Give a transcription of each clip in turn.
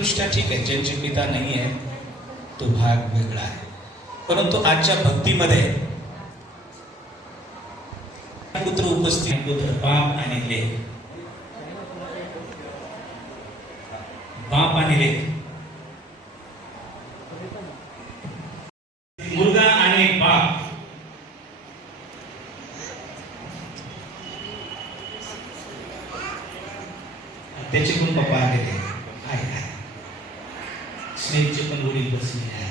भक्तिदृष्ट्या ठीक आहे ज्यांचे पिता नाही आहे तो भाग वेगळा आहे परंतु आजच्या भक्तीमध्ये पुत्र उपस्थित, पुत्र बाप आणि लेख। बाप आणि लेख। मुलगा आणि बाप। त्याचे पण पप्पा आलेले स्नेहचे पण वडील बसलेले आहे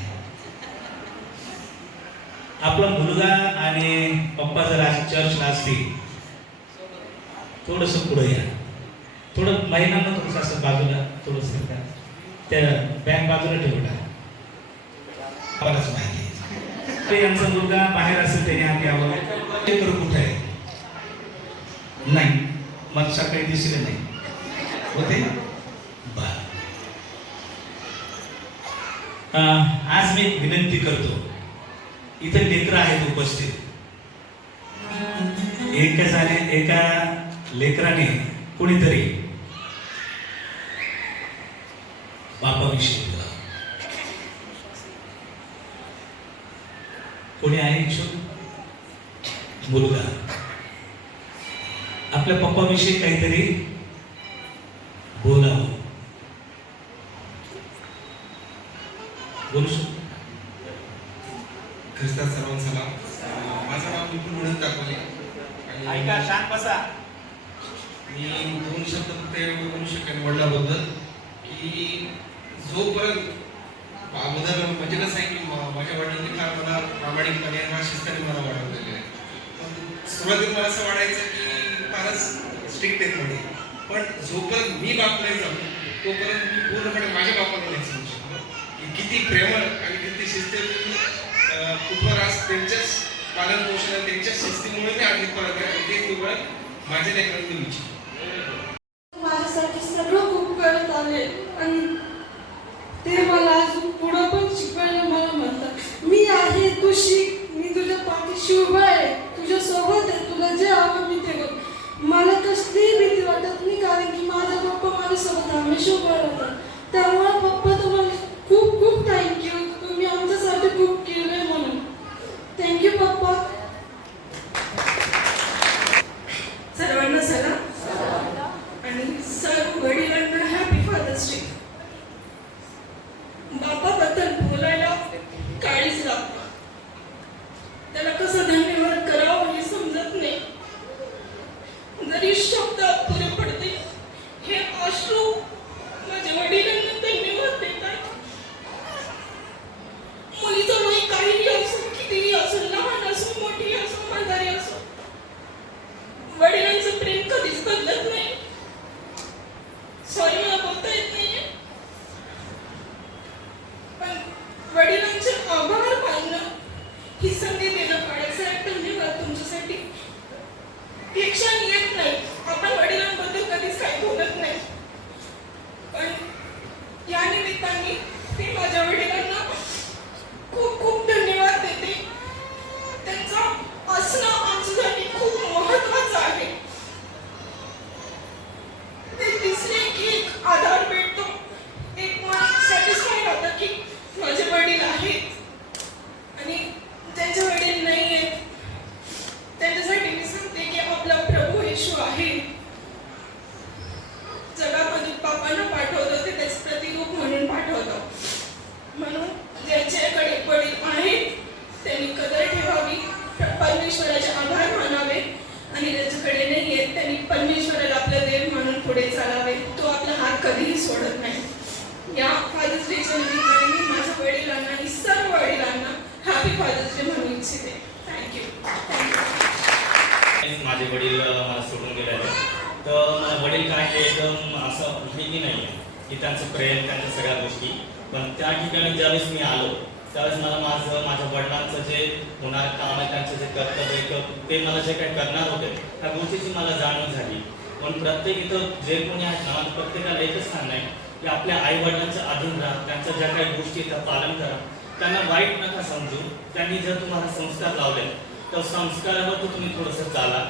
आपला मुलगा आणि पप्पा जर आज चर्चला असतील थोडस पुढे या. थोडं महिना थोडस असं बाजूला थोडस त्या बँक बाजूला ठेवला आम्हालाच माहिती ते यांचा मुलगा बाहेर असेल त्याने आम्ही यावं ते तर कुठे आहे? नाही. मग सकाळी दिसले नाही. होते बर अं, आज मी एक विनंती करतो. इथे लेकर आहेत उपस्थित. एका झाले एका लेकराने कोणीतरी बापाविषयी बोला कोणी आहे इच्छुक? मुलगा. आपल्या पप्पाविषयी काहीतरी बोलावं बोलू शकतो ख्रिस्तात सर्वांना सलाम माझं नाव विपुल म्हणून दाखवले आणि ऐका शांत बसा. मी दोन शब्द एवढं बोलू शकेन वडिलाबद्दल. की जोपर्यंत अगोदर म्हणजे कसं आहे की म- माझ्या वडिलांनी फार मला प्रामाणिकपणे फार शिस्ताने मला वाढवलेले आहे. सुरुवातीला मला असं वाटायचं की फारच स्ट्रिक्ट आहेत म्हणे. पण जोपर्यंत मी बाप नाही तोपर्यंत मी पूर्णपणे माझ्या बापाला नाही समजू शकलो की किती प्रेमळ आणि किती शिस्तीत अं, कुठवर आज त्यांच्याच पालन पोषण त्यांच्याच शिस्तीमुळे मी आर्थिक इथपर्यंत आहे ते केवळ माझ्या लेकरांनी मी इच्छितो माझ्यासाठी सगळं खूप करत आले आणि ते मला अजून पुढं पण शिकवायला मला म्हणतात मी आहे तू शिक मी तुझ्या पाठीशी उभा आहे तुझ्या सोबत आहे तुला जे हवं मी ते कर मला कसलीही भीती वाटत नाही कारण की माझा पप्पा माझ्यासोबत हमेशा उभा राहतात त्यामुळे पप्पा तुम्हाला खूप खूप थँक्यू तुम्ही आमच्यासाठी खूप केलंय म्हणून थँक्यू पप्पा सर्वांना सलाम आणि सर्व वडिलांना हॅपी फादर्स डे बापाबद्दल बोलायला काळीच लागतं त्याला कसं धन्यवाद करावं हे समजत नाही जरी शब्द अपुरे पडते हे अश्रू माझ्या वडिलांना धन्यवाद देतात मुलीचं वय काहीही असो कितीही असो लहान असो मोठी असो म्हातारी असो वडिलांचं प्रेम कधीच बदलत नाही सॉरी मला बोलता येत नाहीये पण वडिलांचे आभार मानणं ही संधी देणं बाळासाहेब धन्यवाद तुमच्यासाठी हे क्षण येत नाही आपण वडिलांबद्दल कधीच काही बोलत नाही पण या निमित्ताने मी माझ्या वडिलांना खूप खूप धन्यवाद देते त्यांचं असणं आमच्यासाठी खूप महत्वाचं आहे ते दिसले की एक आधार भेटतो एक मन सॅटिस्फाय होतं की माझे वडील आहेत आणि ज्यांचे वडील नाही आहेत त्यांच्यासाठी मी सांगते की आपला प्रभू येशू आहे जगामध्ये पापांना पाठवतो ते त्याच प्रतिरूप म्हणून पाठवतो म्हणून ज्यांच्याकडे वडील आहेत त्यांनी कदर ठेवावी. परमेश्वराचे आभार मानावे. आणि ज्याच्याकडे नाही आहेत त्यांनी परमेश्वराला आपलं देव म्हणून पुढे चालावे. तो आपला हात कधीही सोडत नाही. या फादर्स डेच्या निमित्ताने मी माझ्या वडिलांना आणि सर्व वडिलांना हॅपी फादर्स डे म्हणू इच्छिते. थँक्यू थँक्यू माझे वडील मला सोडून गेले आहेत. तर वडील काय एकदम असं की नाही आहे की त्यांचं प्रेम त्यांच्या सगळ्या गोष्टी पण त्या ठिकाणी ज्यावेळेस मी आलो त्यावेळेस मला माझं माझ्या वडिलांचं जे होणार काम आहे त्यांचं जे कर्तव्य ते मला जे काही करणार होते त्या गोष्टीची मला जाणीव झाली. पण प्रत्येक इथं जे कोणी आहेत ना म्हणजे प्रत्येकाला एकच सांगणं आहे की आपल्या आई वडिलांच्या अधीन राहा त्यांच्या ज्या काही गोष्टी त्या पालन करा. त्यांना वाईट नका समजू. त्यांनी जर तुम्हाला संस्कार लावले तर संस्कारावर तुम्ही थोडंसं चाला.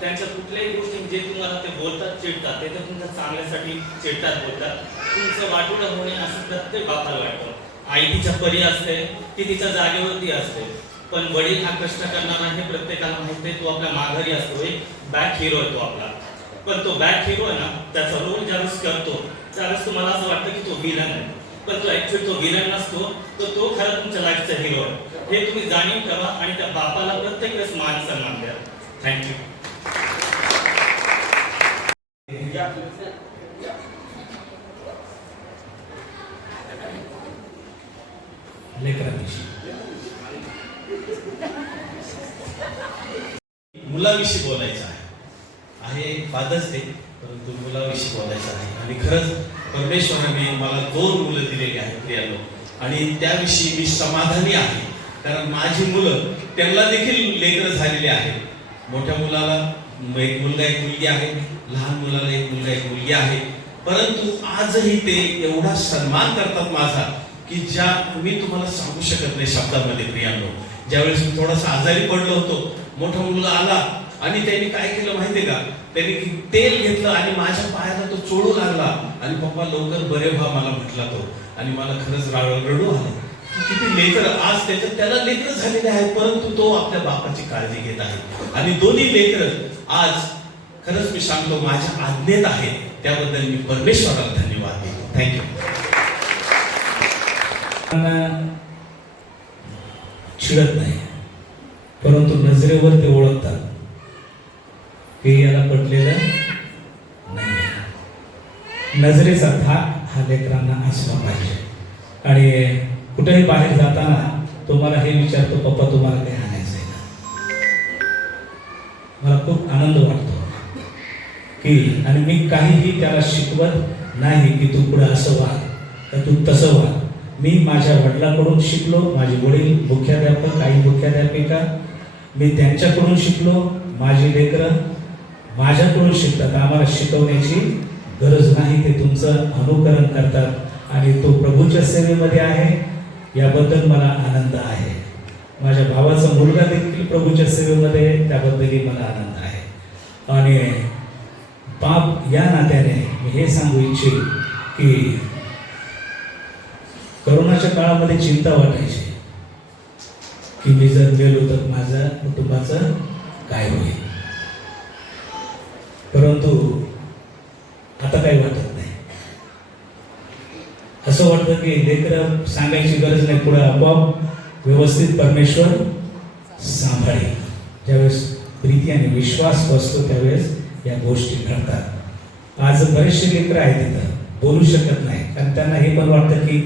त्यांच्या कुठल्याही गोष्टी जे तुम्हाला ते बोलतात चिडतात ते तर तुमच्या चांगल्यासाठी चिडतात बोलतात. तुमचं वाटोळं होणे असं प्रत्येक बापाला वाटतं. आई तिच्या परी असते ती तिच्या जागेवरती असते. पण वडील हा कष्ट करणारा हे प्रत्येकाला माहिती आहे तो आपल्या माघारी असतो एक बॅक हिरो आहे तो आपला. पण तो बॅक हिरो आहे ना त्याचा रोल ज्यावेळेस करतो त्यावेळेस तुम्हाला असं वाटतं की तो विलन आहे. पण तो ऍक्च्युअली तो विलन नसतो तर तो खरा तुमच्या लाईफचा हिरो आहे. हे तुम्ही जाणीव ठेवा आणि त्या बापाला प्रत्येक वेळेस मान सन्मान द्या. थँक्यू मुलाविषयी बोलायचं आहे. आहे फादर्स डे परंतु मुलाविषयी बोलायचं आहे आणि खरंच परमेश्वराने मला दोन मुलं दिलेली आहेत प्रियानो आणि त्याविषयी मी समाधानी आहे. कारण माझी मुलं त्यांना देखील लेकर झालेली आहेत. मोठ्या मुलाला एक मुलगा एक मुलगी आहे. लहान मुलाला एक मुलगा एक मुलगी आहे. परंतु आजही ते एवढा सन्मान करतात माझा की ज्या मी तुम्हाला सांगू शकत नाही शब्दामध्ये प्रियांनो. ज्यावेळेस मी थोडासा आजारी पडलो होतो मोठा मुलगा आला आणि त्यांनी काय केलं माहितीये का? त्यांनी तेल घेतलं आणि माझ्या पायाला तो चोळू लागला आणि पप्पा लवकर बरे व्हा मला म्हटला तो. आणि मला खरंच रडू आलं. किती लेकर आज त्याच्यात त्याला लेकर झालेले आहेत परंतु तो आपल्या बापाची काळजी घेत आहे. आणि दोन्ही लेकर आज खरंच मी सांगतो माझ्या आज्ञेत आहे. त्याबद्दल मी परमेश्वराला धन्यवाद देतो. थँक्यू चिडत नाही परंतु नजरेवर ते ओळखतात. की याला पटलेलं नाही नजरेचा धाक हा लेकरांना असला पाहिजे. आणि कुठेही बाहेर जाताना तुम्हाला हे विचारतो पप्पा तुम्हाला काय मला खूप आनंद वाटतो. की आणि मी काहीही त्याला शिकवत नाही की तू पुढे असं व्हा तर तू तसं व्हा मी माझ्या वडिलांकडून शिकलो माझे वडील मुख्याध्यापक आई मुख्याध्यापिका. मी त्यांच्याकडून शिकलो माझी लेकरं माझ्याकडून शिकतात. आम्हाला शिकवण्याची गरज नाही ते तुमचं अनुकरण करतात. आणि तो प्रभूच्या सेवेमध्ये आहे याबद्दल मला आनंद आहे. माझ्या भावाचा मुलगा देखील प्रभूच्या सेवेमध्ये त्याबद्दलही मला आनंद आहे. आणि बाप या नात्याने मी हे सांगू इच्छित की करोनाच्या काळामध्ये चिंता वाटायची. की मी जर गेलो तर माझ्या कुटुंबाचं काय होईल? परंतु आता काही वाटत नाही. असं वाटतं की लेकर सांगायची गरज नाही पुढे आपोआप व्यवस्थित परमेश्वर सांभाळेल ज्यावेळेस प्रीती आणि विश्वास बसतो त्यावेळेस या गोष्टी घडतात. आज बरेचसे मित्र आहेत तिथं बोलू शकत नाही. कारण त्यांना हे पण वाटतं की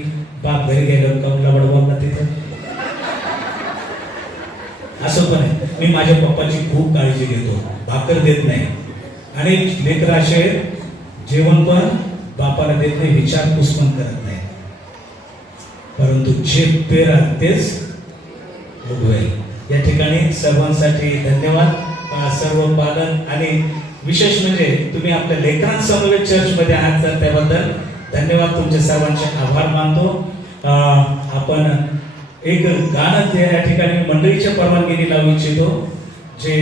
बाप घरी गेलं कमला बडबडला तिथं. असं पण आहे. मी माझ्या पप्पाची खूप काळजी घेतो. भाकर देत नाही. आणि लेकर असे जेवण पण बापाला देत नाही विचारपूस पण करत परंतु जे पेरा तेच उगवेल या ठिकाणी सर्वांसाठी धन्यवाद. सर्व पालन आणि विशेष म्हणजे तुम्ही आपल्या लेकरांसमवेत चर्चमध्ये आहात तर त्याबद्दल धन्यवाद. तुमचे सर्वांचे आभार मानतो. आपण एक गाणं ते या ठिकाणी मंडळीच्या परवानगीने लावू इच्छितो जे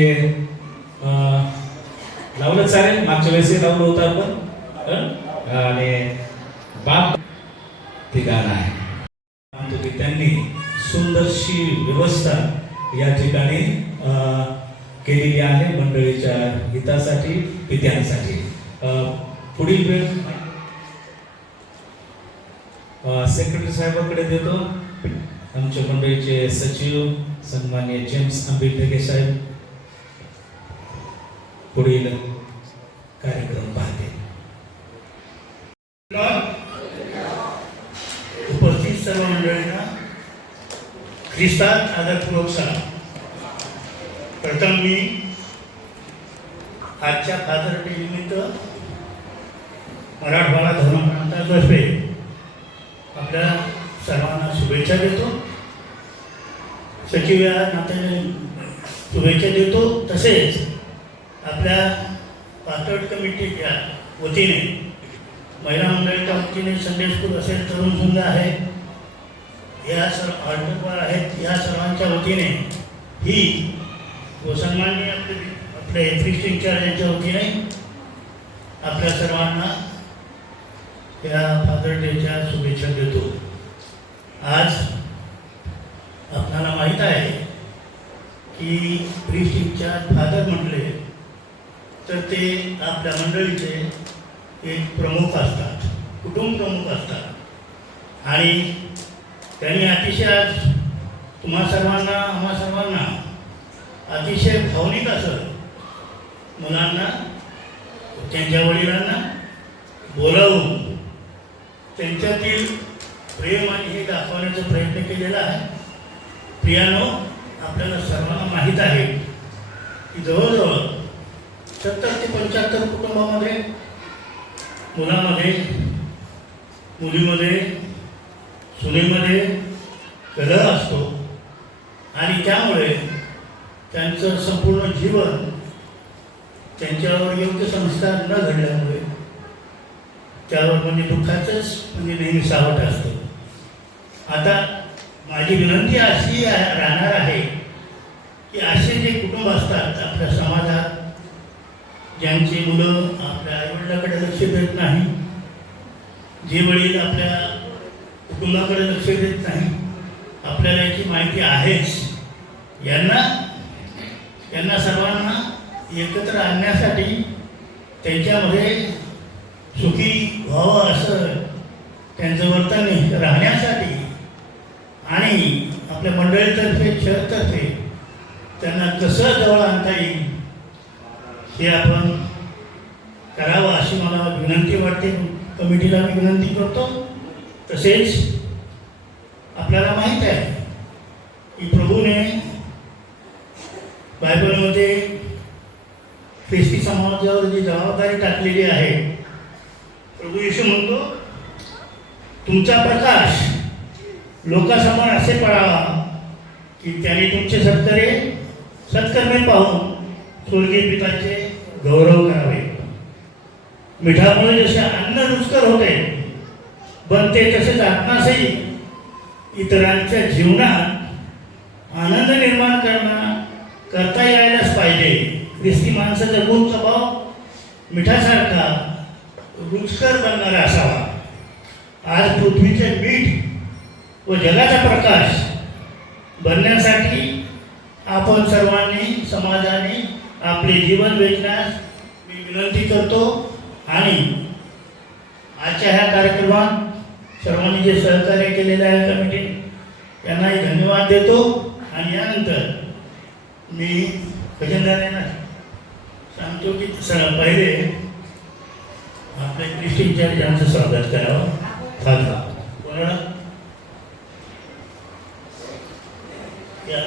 लावलं चालेल. मागच्या वेळेसही लावलं होतं आपण. आणि बाप ते गाणं आहे. म्हणतो की त्यांनी सुंदरशी व्यवस्था या ठिकाणी केलेली आहे मंडळीच्या हितासाठी पित्यांसाठी. पुढील वेळ सेक्रेटरी साहेबांकडे देतो. आमच्या मंडळीचे सचिव सन्मान्य जेम्स आंबेडकर साहेब. पुढील कार्यक्रम पाहते उपस्थित सर्व मंडळींना दिसतात आदरपूर्वक सलाम प्रथम मी आजच्या फादर डे निमित्त मराठवाडा धर्मप्रांतातर्फे आपल्या सर्वांना शुभेच्छा देतो. सचिव या नात्याने शुभेच्छा देतो. तसेच आपल्या पातळ कमिटीच्या वतीने महिला मंडळीच्या वतीने संडे स्कूल असेल तरुण संघ आहे. या सर्व ऑर्डरवर आहेत या सर्वांच्या वतीने ही व सन्माननीय आपले आपल्या एप्रिस्ट इन्चार्ज यांच्या वतीने आपल्या सर्वांना या फादर डेच्या शुभेच्छा देतो. आज आपल्याला माहीत आहे की प्रिस्ट इन्चार्ज फादर म्हटले तर ते आपल्या मंडळीचे एक प्रमुख असतात कुटुंब प्रमुख असतात. आणि त्यांनी अतिशय आज तुम्हा सर्वांना आम्हा सर्वांना अतिशय भावनिक असं मुलांना त्यांच्या वडिलांना बोलावून त्यांच्यातील प्रेम आणि हे दाखवण्याचा प्रयत्न केलेला आहे. प्रियानो आपल्याला सर्वांना माहीत आहे की जवळजवळ सत्तर ते पंच्याहत्तर कुटुंबामध्ये मुलामध्ये मुलीमध्ये सुनेमध्ये कलर असतो आणि त्यामुळे त्यांचं संपूर्ण जीवन त्यांच्यावर योग्य संस्कार न घडल्यामुळे त्यावर म्हणजे दुःखाचंच म्हणजे नेहमी सावट असतो. आता माझी विनंती अशी राहणार आहे की असे जे कुटुंब असतात आपल्या समाजात ज्यांची मुलं आपल्या आईवडिलाकडे लक्ष देत नाही जे वडील आपल्या कुटुंबाकडे लक्ष देत नाही. आपल्याला याची माहिती आहेच. यांना यांना सर्वांना एकत्र आणण्यासाठी त्यांच्यामध्ये सुखी व्हावं असं त्यांचं वर्तन राहण्यासाठी आणि आपल्या मंडळीतर्फे शहरतर्फे त्यांना कसं जवळ आणता येईल हे आपण करावं अशी मला विनंती वाटते. कमिटीला मी विनंती करतो. तसेच आपल्याला माहीत आहे की प्रभूने बायबलमध्ये ख्रिस्ती समाजावर जी जबाबदारी टाकलेली आहे प्रभू येशू म्हणतो तुमचा प्रकाश लोकांसमोर असे पडावा की त्यांनी तुमचे सत्करे सत्कर्मे पाहून स्वर्गीय पिताचे गौरव करावे. मिठामुळे जसे अन्न रुचकर होते पण ते तसेच आत्मासही इतरांच्या जीवनात आनंद निर्माण करणं करता यायलाच पाहिजे. ख्रिस्ती माणसाचा गुण स्वभाव मिठासारखा रुचकर बनणारा असावा. आज पृथ्वीचे मीठ व जगाचा प्रकाश बनण्यासाठी आपण सर्वांनी समाजाने आपले जीवन वेचण्यास मी विनंती करतो आणि आजच्या ह्या कार्यक्रमात सर्वांनी जे सहकार्य केलेलं आहे कमिटी त्यांनाही धन्यवाद देतो आणि यानंतर मी खजिनदारांना सांगतो की स पहिले आपल्या क्रिस्टी इन्चार्ज यांचं स्वागत करावं. कोणाला या